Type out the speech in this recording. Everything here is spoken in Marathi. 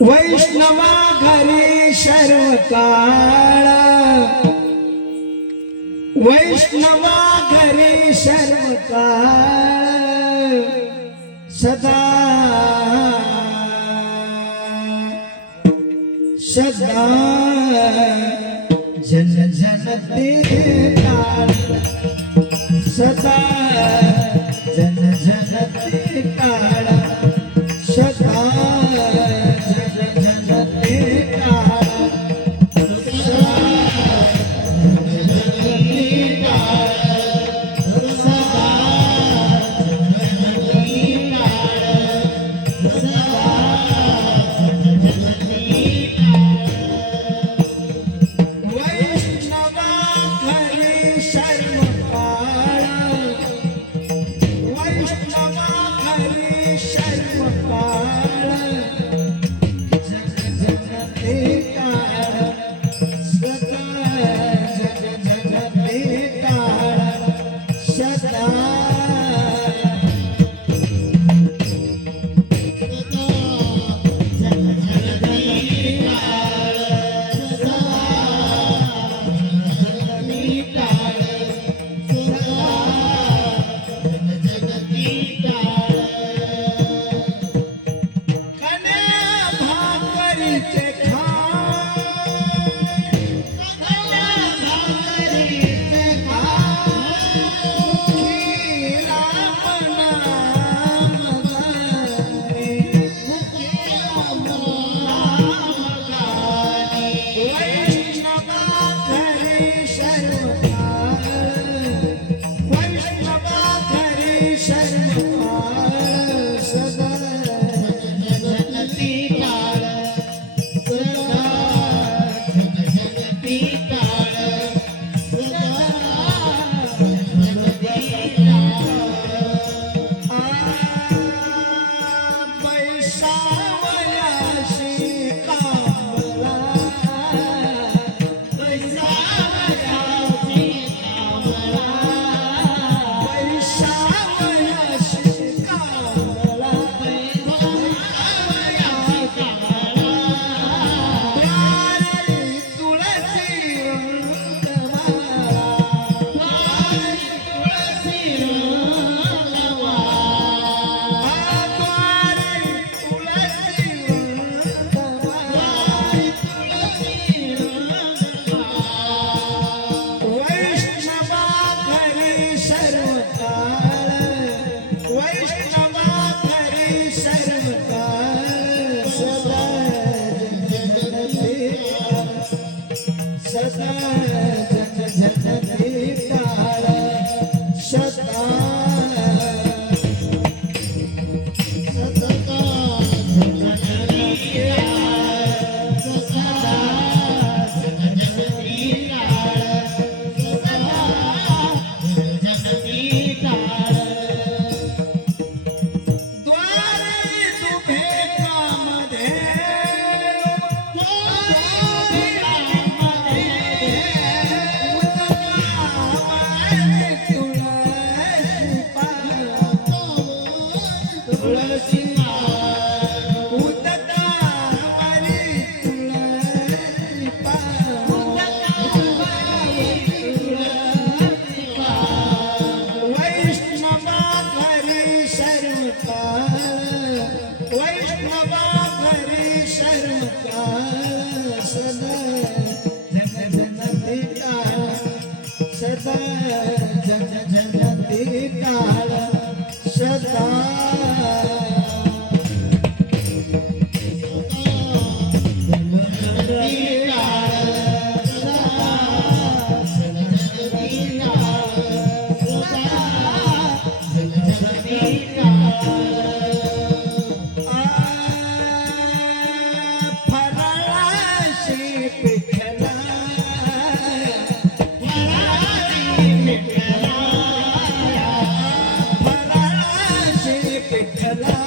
वैष्णवा घरी सर्व वैष्णवा घरी सर्व सदा सदा जन जन ते सदा जन जन ते Krishna. Yeah. charlar.